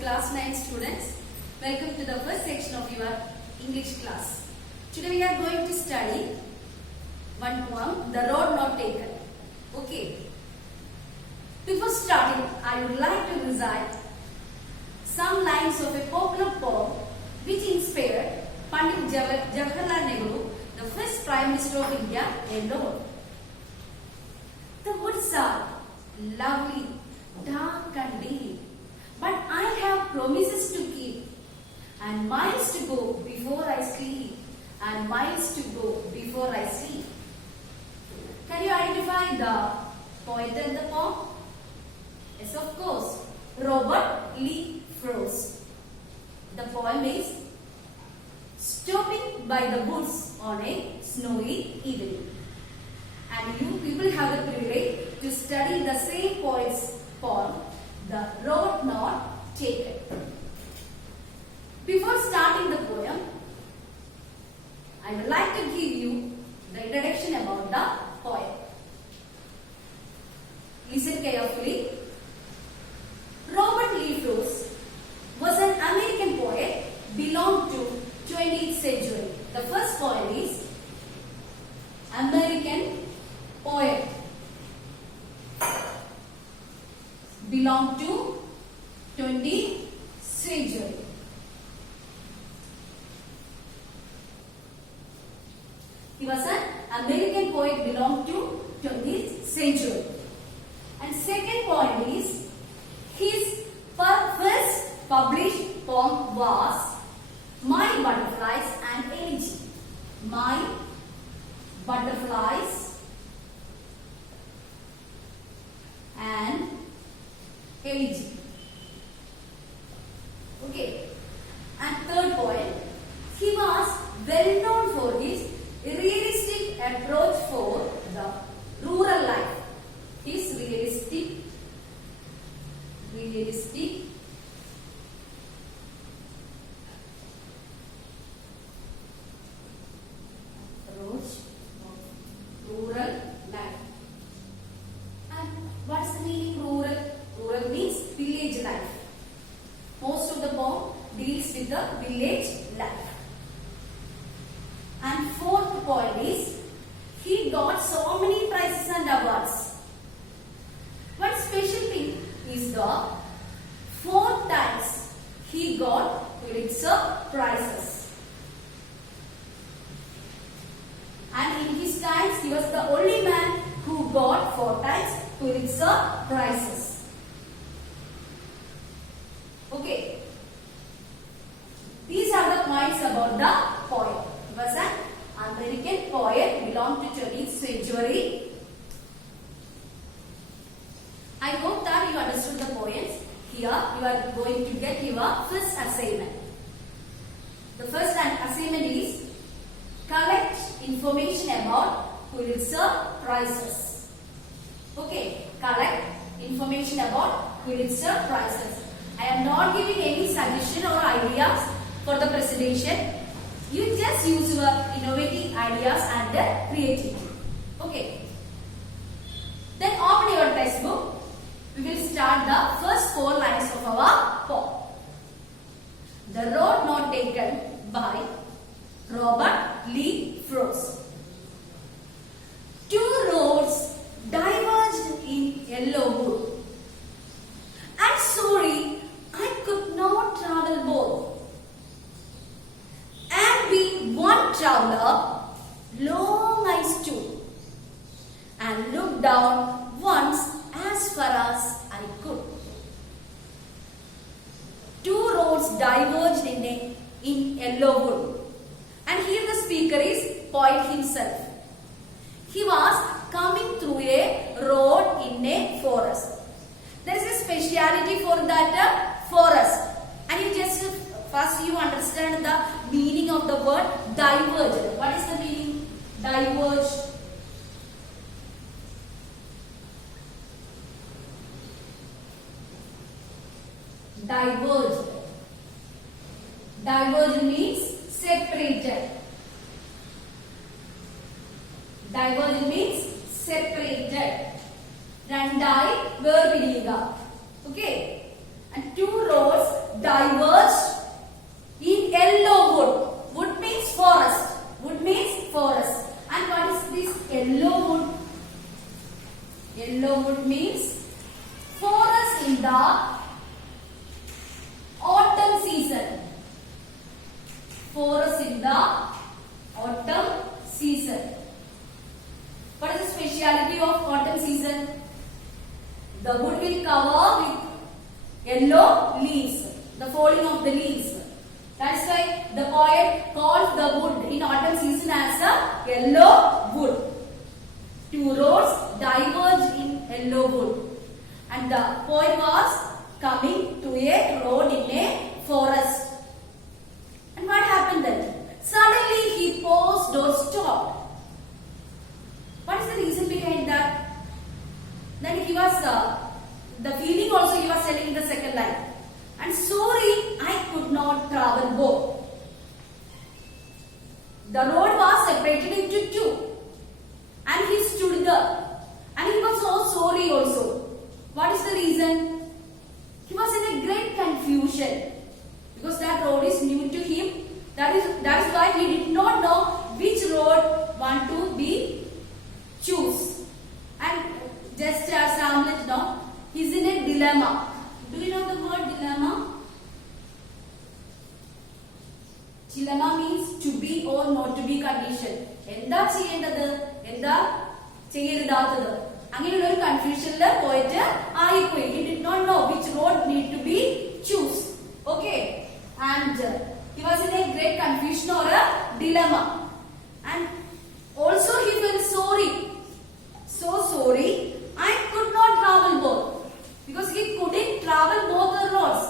class 9 students. Welcome to the first section of your English class. Today we are going to study one poem, The Road Not Taken. Okay. Before starting, I would like to recite some lines of a popular poem which inspired Pandit Jawaharlal Nehru, the first Prime Minister of India, alone. The woods are lovely, dark and deep, but I have promises to keep, and miles to go before I sleep, and miles to go before I sleep. Can you identify the poet and the poem? Yes, of course, Robert Lee Frost. The poem is Stopping by the Woods on a Snowy Evening. And you people have the privilege to study the same poet's poem, The Road Not Taken. Before starting the poem, I would like to give you the introduction about the poem. Listen carefully. Robert Lee Frost was an American poet belonged to 20th century. The first poem is American poet belonged to 20th century. He was an American poet belonged to 20th century. And second point is his first published poem was My Butterflies and Elegy. My Butterflies and Elegy. Okay. And third point, he was well known for his realistic approach for the rural life. His realistic approach of rural life. And what's the meaning rural? Rural means village life. Most of the poem deals with the village life. And fourth point is he got so many prizes and awards. One special thing is the 4 times he got Pulitzer prizes. And in his times he was the only man who got 4 times Pulitzer prizes. Okay. These are the points about the poet. He was an American poet belonged to 20th century. I hope that you understood the poems. Here you are going to get your first assignment. The first assignment is collect information about Pulitzer prizes. Okay, collect information about Pulitzer prizes. I am not giving any suggestion or ideas for the presentation. You just use your innovative ideas and creativity. Okay. Then open your textbook. We will start the first 4 lines of our poem. The Road Not Taken by Robert Lee Frost. 2 roads diverged in Yellowwood. I'm sorry, I could not travel both. And being one traveler, long I stood and looked down once as far as I could. 2 roads diverged in Yellowwood. And here the speaker is poet himself. He was coming through a road in a forest. There is a speciality for that forest. And you just first you understand the meaning of the word diverge. What is the meaning? Diverge. Diverge. Diverge means separated. Diverge means separated. രണ്ടായി വേർപിരിയുക. Okay. And 2 roads Yellowwood means forest in the autumn season. Forest in the autumn season. What is the speciality of autumn season? The wood will cover with yellow leaves, the falling of the leaves. That's why the poet calls the wood in autumn season as a yellow wood. Two roads diverge in yellow wood, and the poet was coming to a road in a forest. And what happened then? Suddenly he paused or stopped. What is the reason behind that? Then he was, the feeling also he was telling in the second line. And sorry, I could not travel both. The road was separated into two. And he stood there. And he was so sorry also. What is the reason? He was in a great confusion. Because that road is new to him. That is why he did not know which road want to be choose. And just as Hamlet now, he is in a dilemma. Do you know the word dilemma? Dilemma means to be or not to be condition. എന്താ ചെയ്യേണ്ടത് എന്താ ചെയ്യരുതാത്തത് അങ്ങനെയുള്ള ഒരു കൺഫ്യൂഷനിൽ പോയിട്ട് ആയിപ്പോയി. He did not know which road need to be choose. Okay, and he was in a great confusion or a dilemma, and also he felt sorry. So sorry, I could not travel both because he couldn't travel both the roads.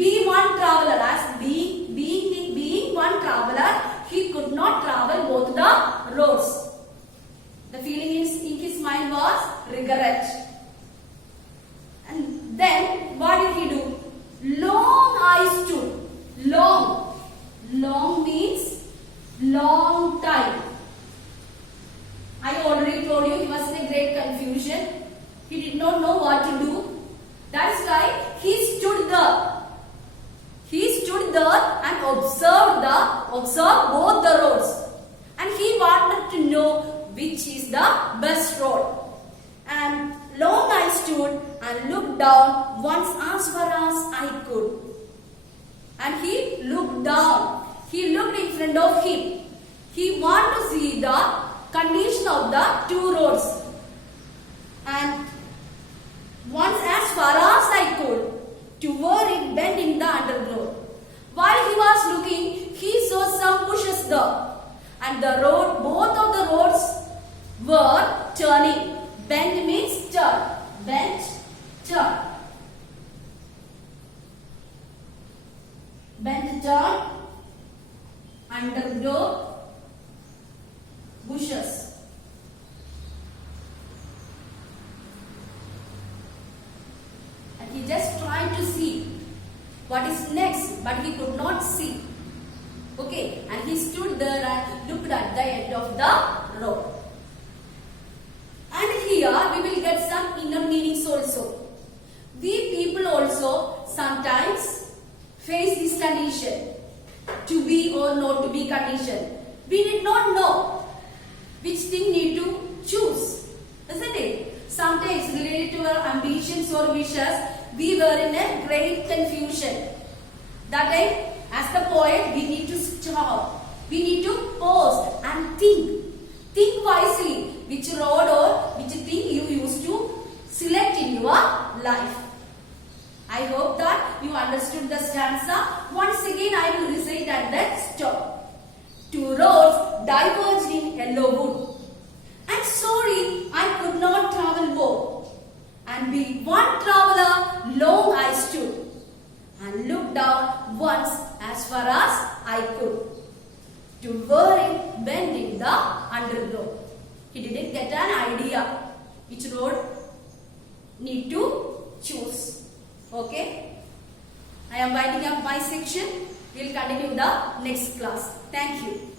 Being one traveler, as being one traveler, he could not travel both the roads. The feeling in his mind was regret. And then what did he do? Long I stood. Long means long time. I already told you he was in a great confusion. He did not know what to do. That's why he stood there. He stood there and observed both the roads. And he wanted to know which is the best road. And long I stood and looked down once as far as I could. And he looked down. He looked in front of him. He wanted to see the condition of the two roads. And once as far as I could, to where it bent in the undergrowth. While he was looking, he saw some bushes there. And the road, both of the roads were turning. Bend means turn. Bend, turn. Bend, turn. Undergrowth, bushes. And he just tried to see what is next, but he could not see. Okay, and he stood there and looked at the end of the road. And here we will get some inner meanings also. We people also sometimes face this condition, to be or not to be condition. We did not know which thing need to choose, isn't it? Sometimes related to our ambitions or wishes, we were in a great confusion. That time, as the poet, we need to stop. We need to pause and think. Think wisely which road or which thing you used to select in your life. I hope that you understood the stanza. Once again, I will recite at that stop. Two roads diverged in yellow wood. And sorry, I could not travel both. And being one traveler, long I stood and looked down once as far as I could, to where it bent in the undergrowth. He didn't get an idea which road need to choose. Okay? I am winding up my section. We will continue the next class. Thank you.